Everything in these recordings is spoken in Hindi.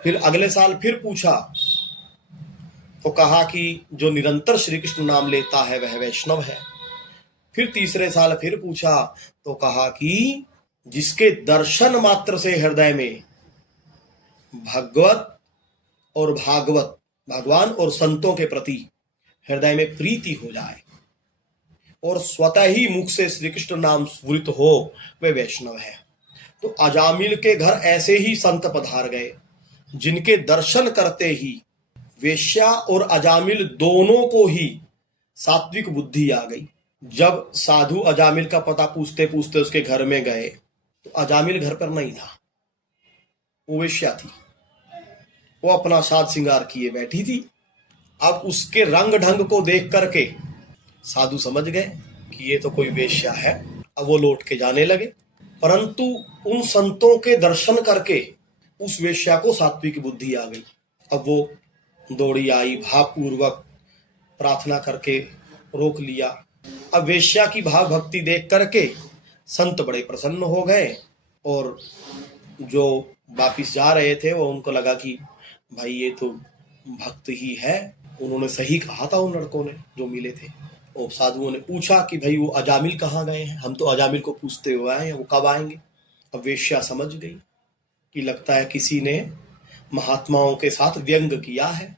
फिर अगले साल फिर पूछा तो कहा कि जो निरंतर श्री कृष्ण नाम लेता है वह वैष्णव है। फिर तीसरे साल फिर पूछा तो कहा कि जिसके दर्शन मात्र से हृदय में भगवत और भागवत, भगवान और संतों के प्रति हृदय में प्रीति हो जाए और स्वतः ही मुख से श्री कृष्ण नाम स्फुरित हो, वे वैष्णव है। तो अजामिल के घर ऐसे ही संत पधार गए जिनके दर्शन करते ही वेश्या और अजामिल दोनों को ही सात्विक बुद्धि आ गई। जब साधु अजामिल का पता पूछते पूछते उसके घर में गए तो अजामिल घर पर नहीं था, वो वेश्या थी। वो अपना साज श्रृंगार किए बैठी थी। अब उसके रंग ढंग को देख करके साधु समझ गए कि ये तो कोई वेश्या है। अब वो लौट के जाने लगे, परंतु उन संतों के दर्शन करके उस वेश्या को सात्विक बुद्धि आ गई। अब वो दौड़ी आई, भावपूर्वक प्रार्थना करके रोक लिया। अब वेश्या की भाव भक्ति देख करके संत बड़े प्रसन्न हो गए और जो वापिस जा रहे थे वो उनको लगा कि भाई ये तो भक्त ही है, उन्होंने सही कहा था उन लड़कों ने जो मिले थे। और साधुओं ने पूछा कि भाई वो अजामिल कहाँ गए हैं, हम तो अजामिल को पूछते हुए आए हैं, वो कब आएंगे। अब वेश्या समझ गई कि लगता है किसी ने महात्माओं के साथ व्यंग किया है,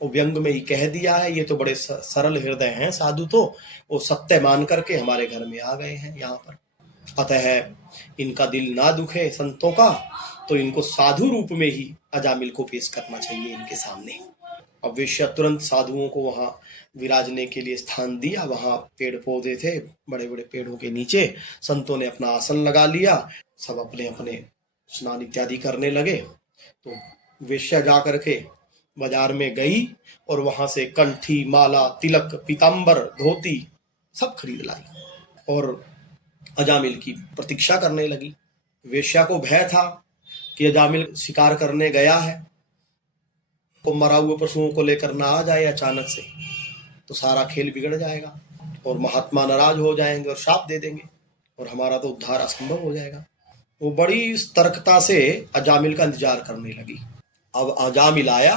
वो व्यंग में ही कह दिया है। ये तो बड़े सरल हृदय हैं साधु, तो वो सत्य मान करके हमारे घर में आ गए हैं यहाँ पर। अतः इनका दिल ना दुखे संतों का, तो इनको साधु रूप में ही अजामिल को पेश करना चाहिए इनके सामने। अब वेश्या तुरंत साधुओं को वहां विराजने के लिए स्थान दिया। वहां पेड़ पौधे थे, बड़े बड़े पेड़ों के नीचे संतों ने अपना आसन लगा लिया। सब अपने अपने स्नान इत्यादि करने लगे। तो वेश्या जा करके बाजार में गई और वहां से कंठी, माला, तिलक, पीतांबर, धोती सब खरीद लाई और अजामिल की प्रतीक्षा करने लगी। वेश्या को भय था कि अजामिल शिकार करने गया है, को मरा हुए पशुओं को लेकर ना आ जाए अचानक से, तो सारा खेल बिगड़ जाएगा और महात्मा नाराज हो जाएंगे और शाप दे देंगे और हमारा तो उद्धार असंभव हो जाएगा। वो बड़ी सतर्कता से अजामिल का इंतजार करने लगी। अब अजामिल आया,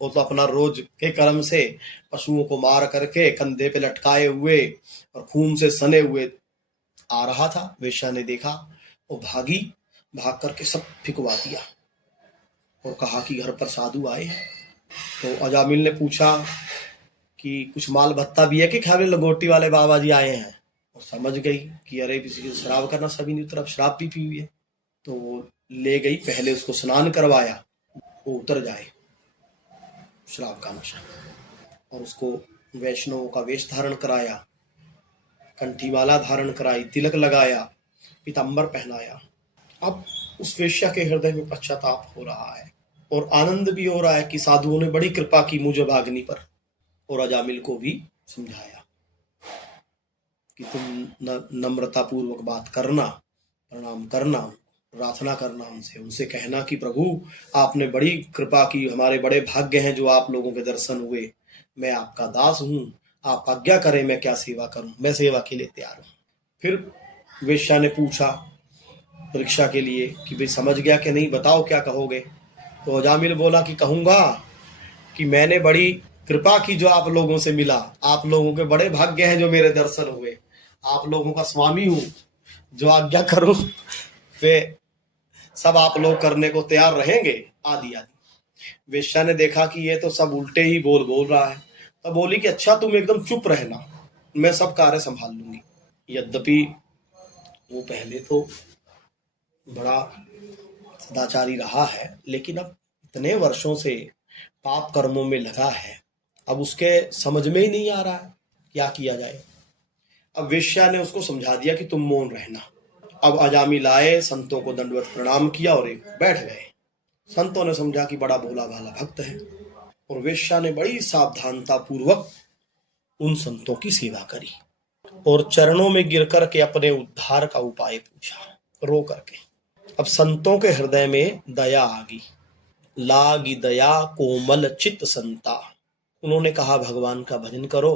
वो तो अपना रोज के कर्म से पशुओं को मार करके कंधे पे लटकाए हुए और खून से सने हुए आ रहा था। वेश्या ने देखा, वो भागी, भाग करके सब फिकवा दिया और कहा कि घर पर साधु आए हैं। तो अजामिल ने पूछा कि कुछ माल भत्ता भी है कि खाली लंगोटी वाले बाबा जी आए हैं। और समझ गई कि अरे किसी को शराब करना सभी ने तरफ शराब भी पी हुई है। तो वो ले गई, पहले उसको स्नान करवाया, वो उतर जाए शराब का नशा, और उसको वैष्णवों का वेश धारण कराया, कंठी माला धारण कराई, तिलक लगाया, पीतांबर पहनाया। अब उस वेश्या के हृदय में पश्चाताप हो रहा है और आनंद भी हो रहा है कि साधुओं ने बड़ी कृपा की मुझे भागनी पर। और अजामिल को भी समझाया कि तुम नम्रता पूर्वक बात करना, प्रणाम करना, प्रार्थना करना उनसे कहना कि प्रभु आपने बड़ी कृपा की, हमारे बड़े भाग्य हैं जो आप लोगों के दर्शन हुए। मैं आपका दास हूँ, आप आज्ञा करें मैं क्या सेवा करूं, मैं सेवा के लिए तैयार हूं। फिर वेश्या ने पूछा परीक्षा के लिए कि भाई समझ गया कि नहीं, बताओ क्या कहोगे। तो अजामिल बोला कि कहूंगा कि मैंने बड़ी कृपा की जो आप लोगों से मिला, आप लोगों के बड़े भाग्य हैं जो मेरे दर्शन हुए, आप लोगों का स्वामी हूँ, जो आज्ञा करूं वे सब आप लोग करने को तैयार रहेंगे, आदि आदि। वेश्या ने देखा कि ये तो सब उल्टे ही बोल रहा है, तो बोली कि अच्छा तुम एकदम चुप रहना, मैं सब कार्य संभाल लूंगी। यद्यपि वो पहले तो बड़ा सदाचारी रहा है, लेकिन अब इतने वर्षों से पाप कर्मों में लगा है, अब उसके समझ में ही नहीं आ रहा है क्या किया जाए। अब वेश्या ने उसको समझा दिया कि तुम मौन रहना। अब अजामिल आए, संतों को दंडवत प्रणाम किया और एक बैठ गए। संतों ने समझा कि बड़ा भोला भाला भक्त है और वेश्या ने बड़ी सावधानता पूर्वक उन संतों की सेवा करी और चरणों में गिर करके अपने उद्धार का उपाय पूछा रो करके। अब संतों के हृदय में दया आ गई, लागी दया कोमल चित्त संता। उन्होंने कहा भगवान का भजन करो।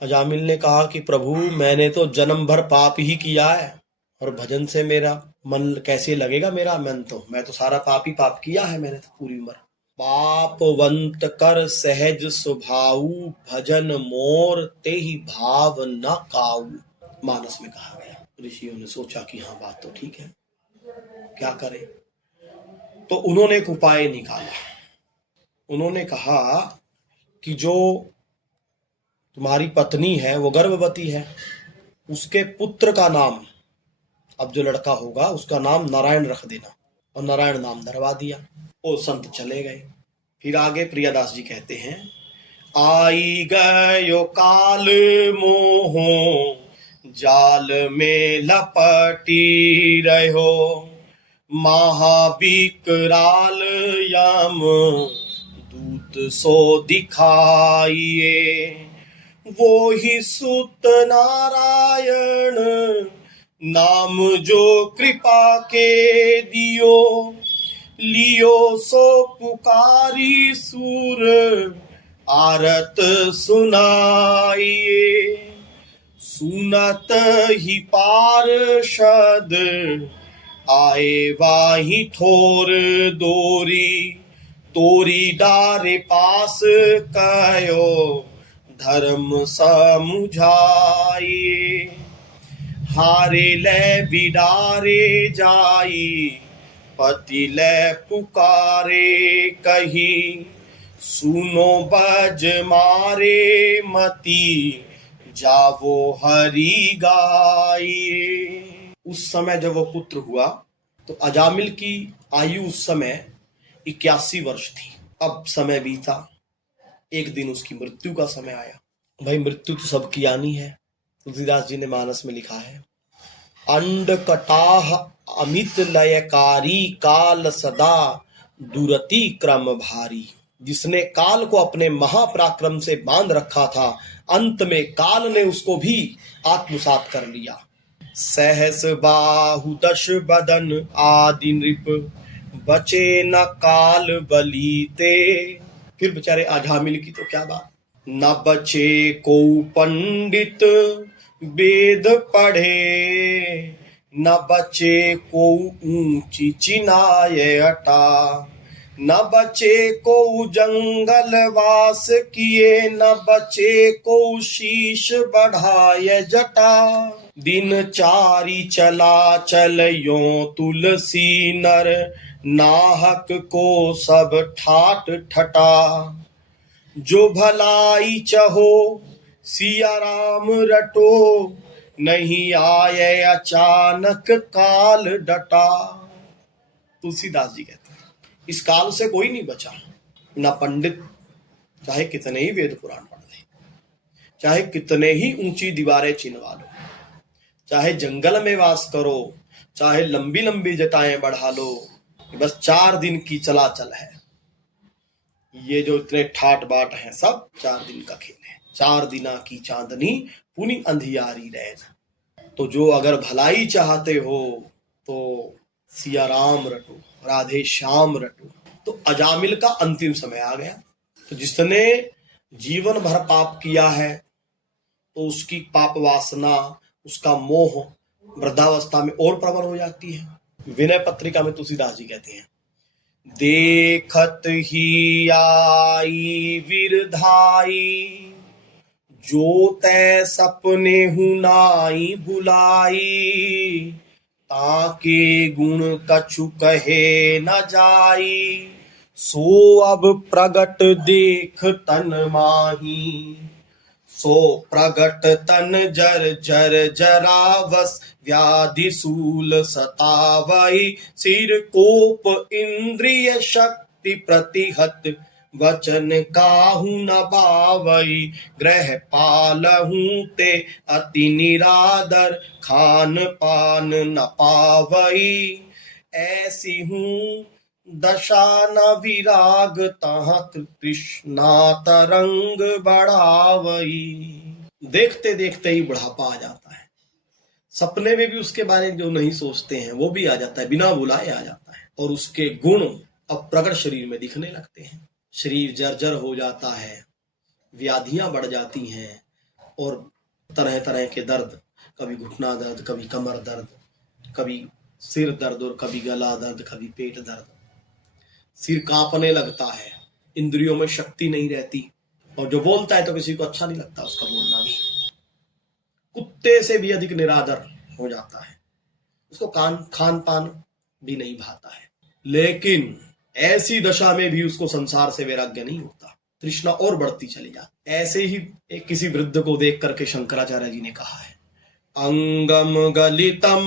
अजामिल ने कहा कि प्रभु मैंने तो जन्म भर पाप ही किया है, और भजन से मेरा मन कैसे लगेगा? मेरा मन तो, मैं तो सारा पाप ही पाप किया है मैंने तो पूरी उम्र। पापवंत कर सहज स्वभाऊ, भजन मोर ते ही भाव न काऊ, मानस में कहा गया। ऋषियों ने सोचा कि हाँ बात तो ठीक है, क्या करें? तो उन्होंने एक उपाय निकाला। उन्होंने कहा कि जो तुम्हारी पत्नी है वो गर्भवती है, उसके पुत्र का नाम, अब जो लड़का होगा उसका नाम नारायण रख देना, और नारायण नाम धरवा दिया। वो संत चले गए। फिर आगे प्रियादास जी कहते हैं, आई गयो काल मोहो, जाल में लपटी रहो, महाविकराल यम दूत सो दिखाइए, वो ही सुत नारायण नाम जो कृपा के दियो, लियो सो पुकारी सूर आरत सुनाइए, सुनत ही पार्षद आए वाही ठोर दोरी, तोरी डारे पास कयो धर्म समुझाइए, हारे ले बिडारे जाई, पति ले पुकारे कही, सुनो बज मारे मती, जावो हरि गाइए। उस समय जब वो पुत्र हुआ तो अजामिल की आयु उस समय 81 वर्ष थी। अब समय बीता, एक दिन उसकी मृत्यु का समय आया। भाई मृत्यु तो सबकी आनी है। तुलसीदास जी ने मानस में लिखा है, अंड कटाह अमित लयकारी, काल सदा दुरति क्रम भारी। जिसने काल को अपने महापराक्रम से बांध रखा था, अंत में काल ने उसको भी आत्मसात कर लिया। सहस बाहु दश बदन आदि नृप, बचे न काल बलीते। फिर बेचारे अजामिल की तो क्या बात, न बचे को पंडित वेद पढ़े, न बचे को ऊंची चिनाय अटा, न बचे को जंगल वास किए, न बचे को शीश बढ़ाए जटा। दिन चारी चला चलयो तुलसी नर, नाहक को सब ठाट ठटा। जो भलाई चहो सिया राम रटो, नहीं आए अचानक काल डटा। तुलसीदास जी कहते हैं इस काल से कोई नहीं बचा। ना पंडित चाहे कितने ही वेद पुराण पढ़ ले, चाहे कितने ही ऊंची दीवारें चिनवा लो, चाहे जंगल में वास करो, चाहे लंबी लंबी जटाएं बढ़ा लो, बस 4 दिन की चलाचल है। ये जो इतने ठाट बाट हैं सब 4 दिन का खेल है। 4 दिना की चांदनी पुनी अंधियारी रैन। तो जो अगर भलाई चाहते हो तो सिया राम रटो, राधे श्याम रटो। तो अजामिल का अंतिम समय आ गया। तो जिसने जीवन भर पाप किया है तो उसकी पाप वासना, उसका मोह वृद्धावस्था में और प्रबल हो जाती है। विनय पत्रिका में तुलसीदास जी कहते हैं, देखत ही आई विरधाई, जो तै सपने हुनाई बुलाई, ताके गुण कछु कहे न जाई, सो अब प्रगट देख तन माही, सो प्रगट तन जर जर जरावस, व्याधि सूल सतावई, सिर कोप इंद्रिय शक्ति प्रतिहत, वचन काहू न बावई, ग्रह पालहू ते अति निरादर, खान पान न पावई, ऐसी हूँ दशा न विराग, तहाँ कृष्णा तरंग बढ़ावई। देखते देखते ही बुढ़ापा आ जाता है। सपने में भी उसके बारे में जो नहीं सोचते हैं वो भी आ जाता है, बिना बुलाए आ जाता है। और उसके गुण अब प्रकट शरीर में दिखने लगते हैं। शरीर जर्जर हो जाता है, व्याधियां बढ़ जाती हैं और तरह तरह के दर्द, कभी घुटना दर्द, कभी कमर दर्द, कभी सिर दर्द और कभी गला दर्द, कभी पेट दर्द, सिर कांपने लगता है, इंद्रियों में शक्ति नहीं रहती, और जो बोलता है तो किसी को अच्छा नहीं लगता उसका बोलना भी, कुत्ते से भी अधिक निरादर हो जाता है, उसको खान पान भी नहीं भाता है। लेकिन ऐसी दशा में भी उसको संसार से वैराग्य नहीं होता, तृष्णा और बढ़ती चली जाती। ऐसे ही एक किसी वृद्ध को देख करके शंकराचार्य जी ने कहा है, अंगम गलितम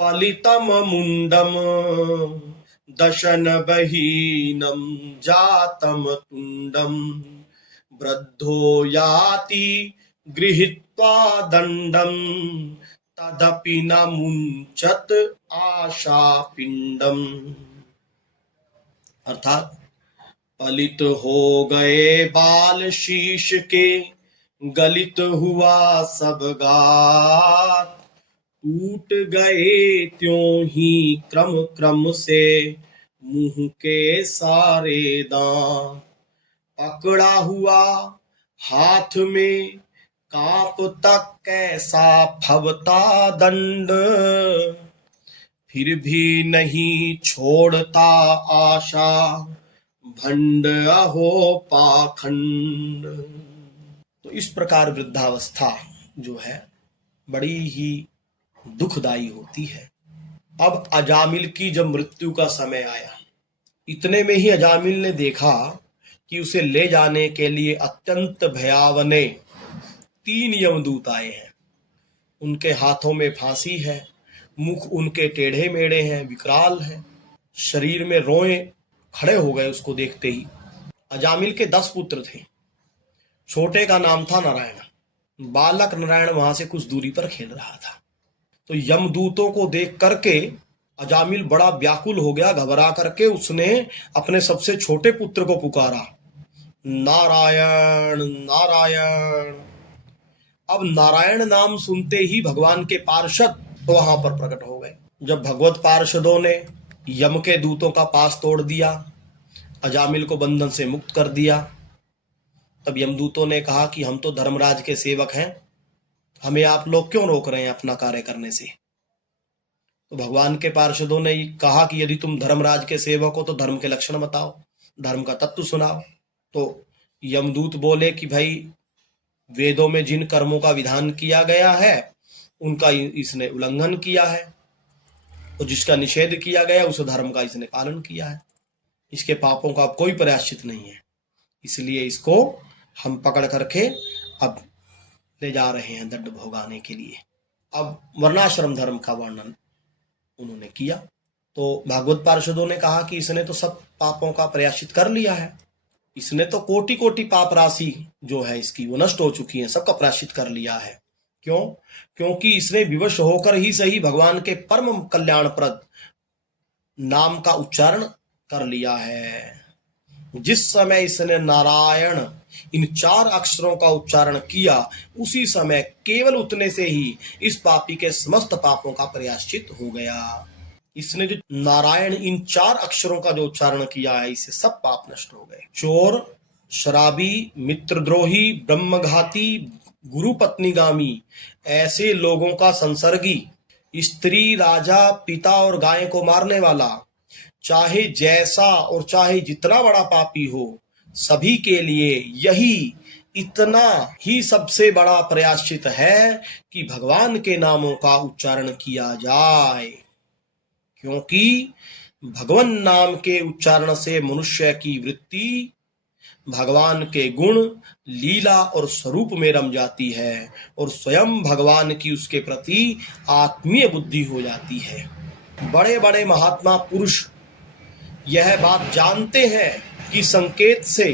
पलितम मुंडम दशन बहीनम जातम तुंडम वृद्धो याति गृहीत्वा दंडम तदपि न मुंचत आशा पिंडम। अर्थात पलित हो गए बाल शीश के, गलित हुआ सब गात, टूट गए त्यों ही क्रम क्रम से मुंह के सारे दांत, पकड़ा हुआ हाथ में कांप तक कैसा फबता दंड, फिर भी नहीं छोड़ता आशा भंड अहो पाखंड। तो इस प्रकार वृद्धावस्था जो है बड़ी ही दुखदाई होती है। अब अजामिल की जब मृत्यु का समय आया, इतने में ही अजामिल ने देखा कि उसे ले जाने के लिए अत्यंत भयावने 3 यमदूत आए हैं। उनके हाथों में फांसी है, मुख उनके टेढ़े मेढ़े हैं, विकराल हैं, शरीर में रोए खड़े हो गए उसको देखते ही। अजामिल के 10 पुत्र थे। छोटे का नाम था नारायण। बालक नारायण वहां से कुछ दूरी पर खेल रहा था। तो यमदूतों को देख करके अजामिल बड़ा व्याकुल हो गया। घबरा करके उसने अपने सबसे छोटे पुत्र को पुकारा, नारायण नारायण। अब नारायण नाम सुनते ही भगवान के पार्षद वहां पर प्रकट हो गए। जब भगवत पार्षदों ने यम के दूतों का पास तोड़ दिया, अजामिल को बंधन से मुक्त कर दिया, तब यमदूतों ने कहा कि हम तो धर्मराज के सेवक हैं, हमें आप लोग क्यों रोक रहे हैं अपना कार्य करने से। तो भगवान के पार्षदों ने कहा कि यदि तुम धर्मराज के सेवक हो तो धर्म के लक्षण बताओ, धर्म का तत्व सुनाओ। तो यमदूत बोले कि भाई वेदों में जिन कर्मों का विधान किया गया है उनका इसने उल्लंघन किया है, और जिसका निषेध किया गया उस धर्म का इसने पालन किया है। इसके पापों का अब कोई प्रायश्चित नहीं है, इसलिए इसको हम पकड़ करके अब ले जा रहे हैं दंड भोगाने के लिए। अब वर्णाश्रम धर्म का वर्णन उन्होंने किया। तो भागवत पार्षदों ने कहा कि इसने तो सब पापों का प्रायश्चित कर लिया है, इसने तो कोटि कोटि पाप राशि जो है इसकी वो नष्ट हो चुकी है, सबका प्रायश्चित कर लिया है। क्यों? क्योंकि इसने विवश होकर ही सही भगवान के परम कल्याणप्रद नाम का उच्चारण कर लिया है। जिस समय इसने नारायण इन 4 अक्षरों का उच्चारण किया, उसी समय केवल उतने से ही इस पापी के समस्त पापों का प्रायश्चित हो गया। इसने जो नारायण इन 4 अक्षरों का जो उच्चारण किया है, इससे सब पाप नष्ट हो गए। चोर, शराबी, मित्रद्रोही, ब्रह्मघाती, गुरु पत्नीगामी ऐसे लोगों का संसर्गी, स्त्री, राजा, पिता और गाय को मारने वाला, चाहे जैसा और चाहे जितना बड़ा पापी हो, सभी के लिए यही इतना ही सबसे बड़ा प्रायश्चित है कि भगवान के नामों का उच्चारण किया जाए। क्योंकि भगवान नाम के उच्चारण से मनुष्य की वृत्ति भगवान के गुण, लीला और स्वरूप में रम जाती है, और स्वयं भगवान की उसके प्रति आत्मीय बुद्धि हो जाती है। बड़े बड़े महात्मा पुरुष यह बात जानते हैं कि संकेत से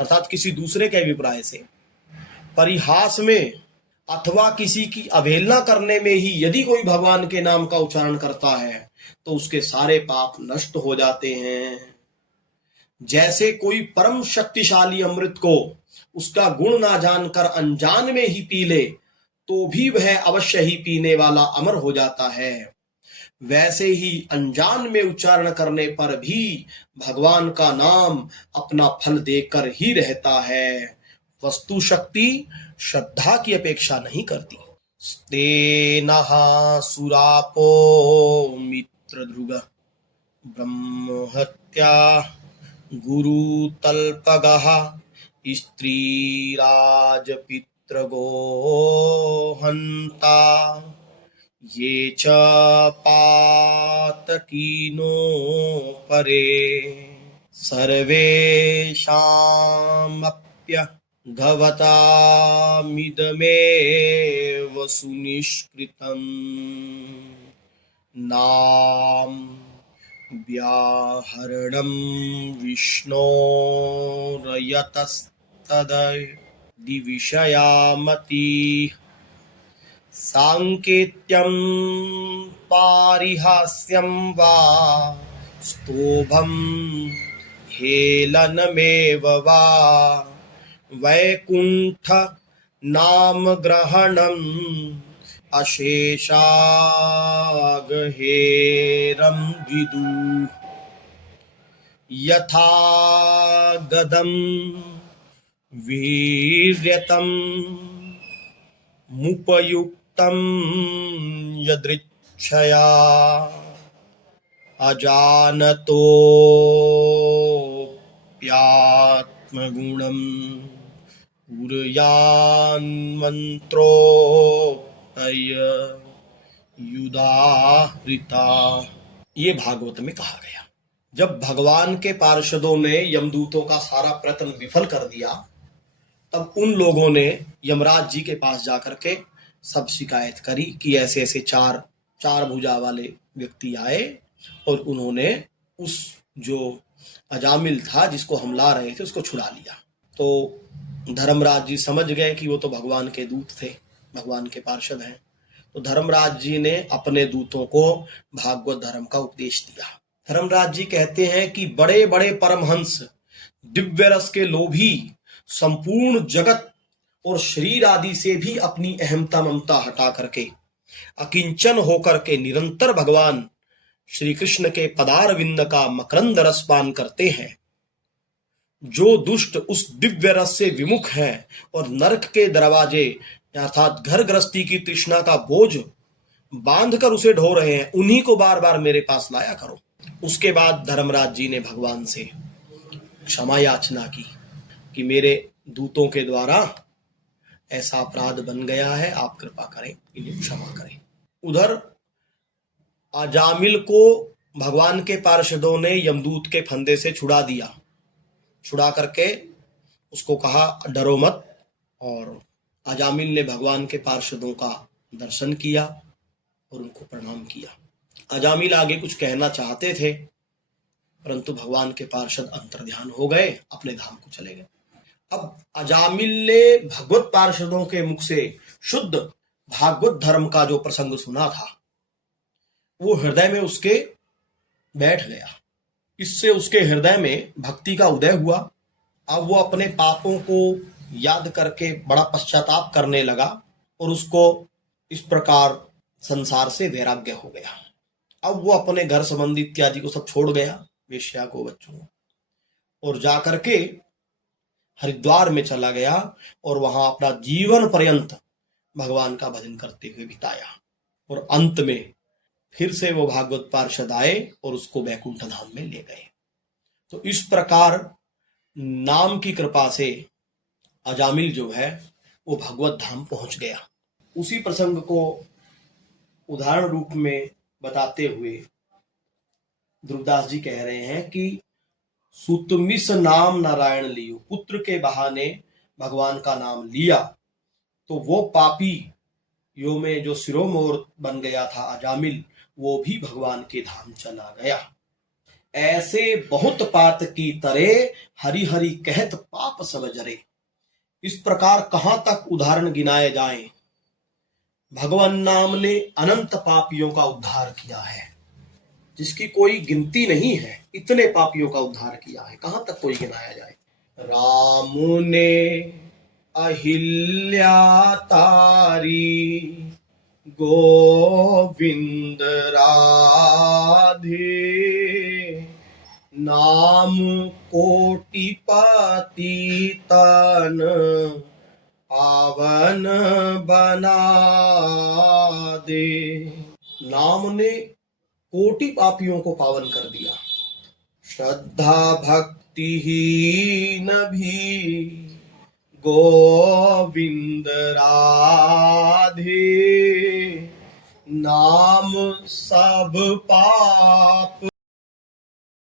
अर्थात किसी दूसरे के अभिप्राय से, परिहास में अथवा किसी की अवहेलना करने में ही यदि कोई भगवान के नाम का उच्चारण करता है तो उसके सारे पाप नष्ट हो जाते हैं। जैसे कोई परम शक्तिशाली अमृत को उसका गुण ना जानकर अनजान में ही पी ले तो भी वह अवश्य ही पीने वाला अमर हो जाता है, वैसे ही अनजान में उच्चारण करने पर भी भगवान का नाम अपना फल देकर ही रहता है। वस्तु शक्ति श्रद्धा की अपेक्षा नहीं करती। स्तेनः सुरापो मित्रधृग ब्रह्महत्या गुरुतल्पगः स्त्रीराजपितृगो हन्ता ये च पातकीनो परे सर्वेषामप्यघवतामिदमेव सुनिष्कृतम् नाम व्याहरणं विष्णोरयतस्तद्विषयामतिः साङ्केत्यं पारिहास्यं वा स्तोभं हेलनमेव वा वैकुण्ठ नामग्रहणम् अशेषागहेरं विदुः यथा गदं वीर्यतं मुपयुक्तं यदृच्छया अजानतोऽप्यात्मगुणं कुर्यान्मन्त्रोक्तय युदाहृता। ये भागवत में कहा गया। जब भगवान के पार्षदों ने यमदूतों का सारा प्रयत्न विफल कर दिया, तब उन लोगों ने यमराज जी के पास जाकर के सब शिकायत करी कि ऐसे ऐसे चार भुजा वाले व्यक्ति आए और उन्होंने उस जो अजामिल था जिसको हम ला रहे थे उसको छुड़ा लिया। तो धर्मराज जी समझ गए कि वो तो भगवान के दूत थे, भगवान के पार्षद हैं। तो धर्मराज जी ने अपने दूतों को भागवत धर्म का उपदेश दिया। धर्मराज जी कहते हैं कि बड़े बड़े परमहंस, दिव्य रस के लोभी, संपूर्ण जगत और शरीर आदि से भी अपनी अहमता ममता हटा करके अकिंचन होकर के निरंतर भगवान श्री कृष्ण के पदारविंद का मकरंद रस पान करते हैं। जो दुष्ट उस दिव्य रस से विमुख हैं और नरक के दरवाजे अर्थात घर गृहस्थी की तृष्णा का बोझ बांध कर उसे ढो रहे हैं, उन्हीं को बार बार मेरे पास लाया करो। उसके बाद धर्मराज जी ने भगवान से क्षमा याचना की कि मेरे दूतों के द्वारा ऐसा अपराध बन गया है, आप कृपा करें, इन्हें क्षमा करें। उधर अजामिल को भगवान के पार्षदों ने यमदूत के फंदे से छुड़ा दिया। छुड़ा करके उसको कहा डरो मत, और अजामिल ने भगवान के पार्षदों का दर्शन किया और उनको प्रणाम किया। अजामिल आगे कुछ कहना चाहते थे, परंतु भगवान के पार्षद अंतर्ध्यान हो गए, अपने धाम को चले गए। अब अजामिल ने भगवत पार्षदों के मुख से शुद्ध भागवत धर्म का जो प्रसंग सुना था वो हृदय में उसके बैठ गया। इससे उसके हृदय में भक्ति का उदय हुआ। अब वो अपने पापों को याद करके बड़ा पश्चाताप करने लगा और उसको इस प्रकार संसार से वैराग्य हो गया। अब वो अपने घर संबंधी इत्यादि को सब छोड़ गया, वेश्या को, बच्चों को, और जाकर के हरिद्वार में चला गया और वहां अपना जीवन पर्यंत भगवान का भजन करते हुए बिताया। और अंत में फिर से वो भागवत पार्षद आए और उसको वैकुंठ धाम में ले गए। तो इस प्रकार नाम की कृपा से अजामिल जो है वो भगवत धाम पहुंच गया। उसी प्रसंग को उदाहरण रूप में बताते हुए ध्रुवदास जी कह रहे हैं कि सुतमिस नाम नारायण लियो, पुत्र के बहाने भगवान का नाम लिया तो वो पापी यो में जो सिरोमोर बन गया था अजामिल, वो भी भगवान के धाम चला गया। ऐसे बहुत पात की तरे, हरि हरि कहत पाप सब जरे। इस प्रकार कहां तक उदाहरण गिनाए जाएं। भगवान नाम ने अनंत पापियों का उद्धार किया है, जिसकी कोई गिनती नहीं है। इतने पापियों का उद्धार किया है, कहां तक कोई गिनाया जाए। राम ने अहिल्या तारी, गोविंद राधे, नाम कोटि पाती तन पावन बना दे। नाम ने कोटि पापियों को पावन कर दिया। श्रद्धा भक्तिहीन भी गोविंद राधे, नाम सब पाप